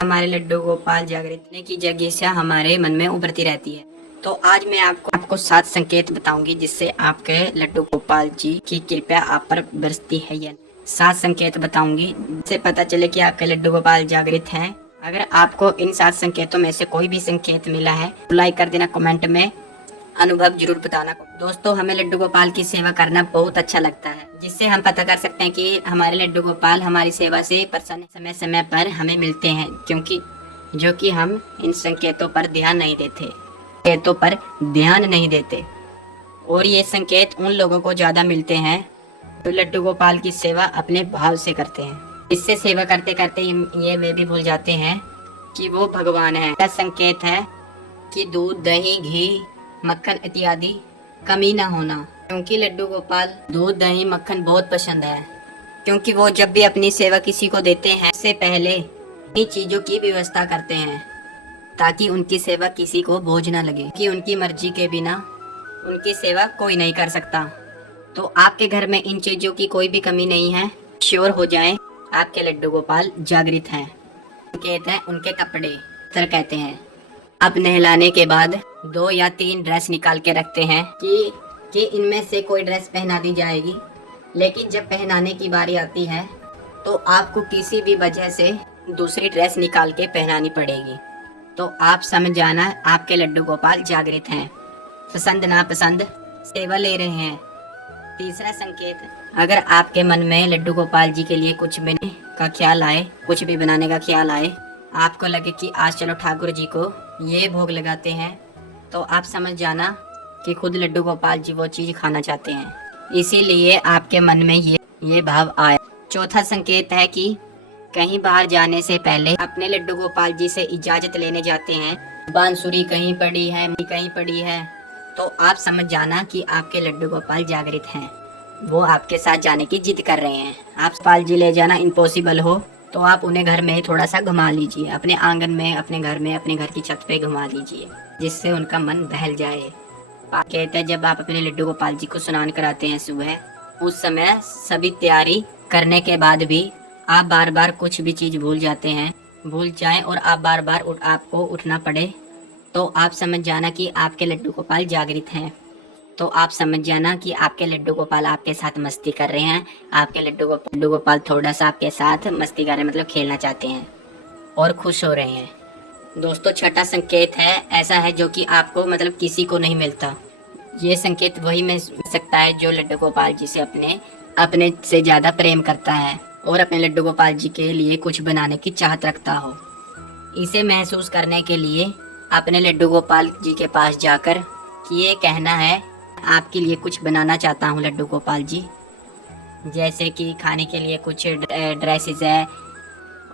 हमारे लड्डू गोपाल जागृत होने की जिज्ञासा हमारे मन में उभरती रहती है। तो आज मैं आपको 7 संकेत बताऊंगी जिससे आपके लड्डू गोपाल जी की कृपा आप पर बरसती है। या 7 संकेत बताऊंगी जिससे पता चले कि आपके लड्डू गोपाल जागृत हैं। अगर आपको इन 7 संकेतों में से कोई भी संकेत मिला है तो लाइक कर देना, कमेंट में अनुभव जरूर बताना। दोस्तों, हमें लड्डू गोपाल की सेवा करना बहुत अच्छा लगता है, जिससे हम पता कर सकते हैं कि हमारे लड्डू गोपाल हमारी सेवा से प्रसन्न समय समय पर हमें मिलते हैं, क्योंकि जो कि हम इन संकेतों पर ध्यान नहीं देते और ये संकेत उन लोगों को ज्यादा मिलते हैं जो लड्डू गोपाल की सेवा अपने भाव से करते हैं। इससे सेवा करते करते ये वे भी भूल जाते हैं कि वो भगवान है। यह संकेत है कि दूध, दही, घी, मक्खन इत्यादि कमी ना होना, क्योंकि लड्डू गोपाल दूध, दही, मक्खन बहुत पसंद है। क्योंकि वो जब भी अपनी सेवा किसी को देते हैं इससे पहले इन चीजों की व्यवस्था करते हैं ताकि उनकी सेवा किसी को बोझ ना लगे, कि उनकी मर्जी के बिना उनकी सेवा कोई नहीं कर सकता। तो आपके घर में इन चीजों की कोई भी कमी नहीं है, श्योर हो जाएं आपके लड्डू गोपाल जागृत हैं। संकेत है उनके कपड़े। सर कहते हैं अब नहलाने के बाद 2 या 3 ड्रेस निकाल के रखते हैं कि इनमें से कोई ड्रेस पहना दी जाएगी, लेकिन जब पहनाने की बारी आती है तो आपको किसी भी वजह से दूसरी ड्रेस निकाल के पहनानी पड़ेगी। तो आप समझ जाना आपके लड्डू गोपाल जागृत हैं। पसंद ना पसंद सेवा ले रहे हैं। तीसरा संकेत, अगर आपके मन में लड्डू गोपाल जी के लिए कुछ बनाने का ख्याल आए, कुछ भी बनाने का ख्याल आए, आपको लगे कि आज चलो ठाकुर जी को ये भोग लगाते हैं, तो आप समझ जाना कि खुद लड्डू गोपाल जी वो चीज खाना चाहते हैं, इसीलिए आपके मन में ये भाव आया। चौथा संकेत है कि कहीं बाहर जाने से पहले अपने लड्डू गोपाल जी से इजाजत लेने जाते हैं। बांसुरी कहीं पड़ी है, तो आप समझ जाना कि आपके लड्डू गोपाल जागृत हैं। वो आपके साथ जाने की जिद कर रहे हैं। आप गोपाल जी ले जाना इम्पॉसिबल हो तो आप उन्हें घर में ही थोड़ा सा घुमा लीजिए, अपने आंगन में, अपने घर की छत पे घुमा लीजिए, जिससे उनका मन बहल जाए। कहते हैं जब आप अपने लड्डू गोपाल जी को स्नान कराते हैं सुबह, उस समय सभी तैयारी करने के बाद भी आप बार बार कुछ भी चीज भूल जाएं और आप बार बार आपको उठना पड़े, तो आप समझ जाना कि आपके लड्डू गोपाल जागृत हैं। तो आप समझ जाना कि आपके लड्डू गोपाल आपके साथ मस्ती कर रहे हैं। आपके लड्डू गोपाल थोड़ा सा आपके साथ मस्ती कर रहे हैं, मतलब खेलना चाहते हैं और खुश हो रहे हैं। दोस्तों, छठा संकेत है ऐसा है जो कि आपको मतलब किसी को नहीं मिलता। ये संकेत वही मिल सकता है जो लड्डू गोपाल जी से अपने से ज्यादा प्रेम करता है और अपने लड्डू गोपाल जी के लिए कुछ बनाने की चाहत रखता हो। इसे महसूस करने के लिए अपने लड्डू गोपाल जी के पास जाकर कि ये कहना है आपके लिए कुछ बनाना चाहता हूँ लड्डू गोपाल जी, जैसे कि खाने के लिए कुछ ड्रेसेस है।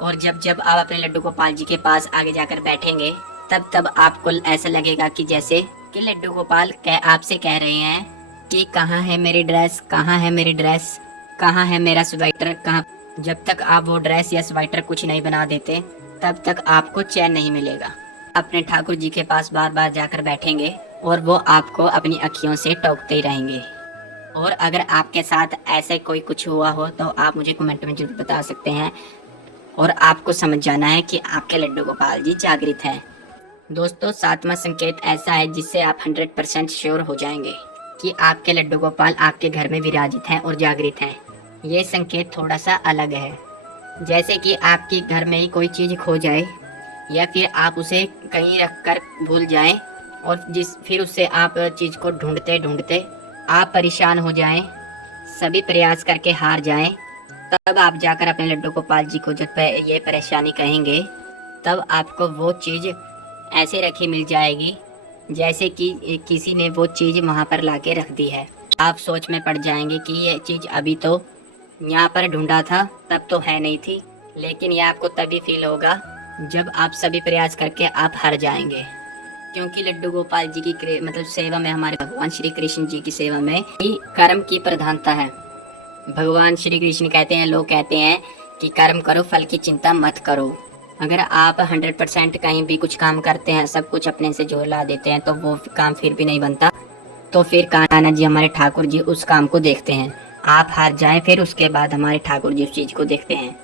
और जब आप अपने लड्डू गोपाल जी के पास आगे जाकर बैठेंगे तब आपको ऐसा लगेगा कि जैसे कि लड्डू गोपाल आपसे कह रहे हैं कि कहाँ है मेरी ड्रेस, कहाँ है मेरी ड्रेस, कहाँ है मेरा स्वेटर, कहाँ। जब तक आप वो ड्रेस या स्वेटर कुछ नहीं बना देते तब तक आपको चैन नहीं मिलेगा। अपने ठाकुर जी के पास बार बार जाकर बैठेंगे और वो आपको अपनी अखियों से टोकते ही रहेंगे। और अगर आपके साथ ऐसे कोई कुछ हुआ हो तो आप मुझे कमेंट में जरूर बता सकते हैं। और आपको समझ जाना है कि आपके लड्डू गोपाल जी जागृत हैं। दोस्तों, 7वां संकेत ऐसा है जिससे आप 100% श्योर हो जाएंगे कि आपके लड्डू गोपाल आपके घर में विराजित हैं और जागृत हैं। ये संकेत थोड़ा सा अलग है, जैसे कि आपके घर में ही कोई चीज़ खो जाए या फिर आप उसे कहीं रख कर भूल जाएं और फिर उससे आप चीज़ को ढूंढते ढूंढते आप परेशान हो जाएं, सभी प्रयास करके हार जाएं, तब आप जाकर अपने लड्डू गोपाल जी को जब ये परेशानी कहेंगे तब आपको वो चीज़ ऐसे रखी मिल जाएगी जैसे कि किसी ने वो चीज़ वहाँ पर लाके रख दी है। आप सोच में पड़ जाएंगे कि ये चीज़ अभी तो यहाँ पर ढूंढा था, तब तो है नहीं थी। लेकिन ये आपको तभी फील होगा जब आप सभी प्रयास करके आप हार जाएंगे, क्योंकि लड्डू गोपाल जी की मतलब सेवा में, हमारे भगवान श्री कृष्ण जी की सेवा में कर्म की प्रधानता है। भगवान श्री कृष्ण कहते हैं, लोग कहते हैं कि कर्म करो, फल की चिंता मत करो। अगर आप 100% कहीं भी कुछ काम करते हैं, सब कुछ अपने से जोला देते हैं, तो वो काम फिर भी नहीं बनता, तो फिर कान्हा जी, हमारे ठाकुर जी उस काम को देखते हैं। आप हार जाएं, फिर उसके बाद हमारे ठाकुर जी उस चीज़ को देखते हैं।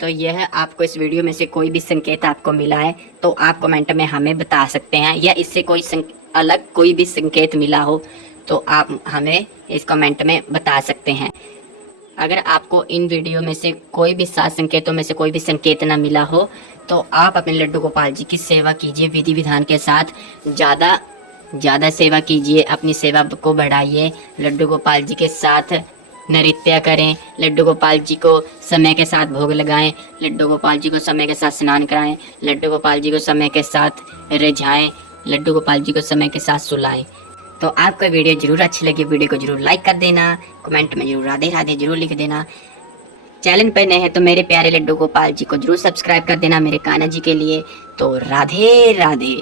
तो यह आपको इस वीडियो में से कोई भी संकेत आपको मिला है तो आप कमेंट में हमें बता सकते हैं, या इससे कोई अलग कोई भी संकेत मिला हो तो आप हमें इस कमेंट में बता सकते हैं। अगर आपको इन वीडियो में से कोई भी 7 संकेतों में से कोई भी संकेत ना मिला हो तो आप अपने लड्डू गोपाल जी की सेवा कीजिए विधि विधान के साथ, ज़्यादा सेवा कीजिए, अपनी सेवा को बढ़ाइए, लड्डू गोपाल जी के साथ नृत्य करें, लड्डू गोपाल जी को समय के साथ भोग लगाएं, लड्डू गोपाल जी को समय के साथ स्नान कराएं, लड्डू गोपाल जी को समय के साथ रिझाएं, लड्डू गोपाल जी को समय के साथ सुलाएं। तो आपको वीडियो जरूर अच्छी लगी, वीडियो को जरूर लाइक कर देना, कमेंट में जरूर राधे राधे जरूर लिख देना। चैनल पर नए हैं तो मेरे प्यारे लड्डू गोपाल जी को जरूर सब्सक्राइब कर देना मेरे कान्हा जी के लिए। तो राधे राधे।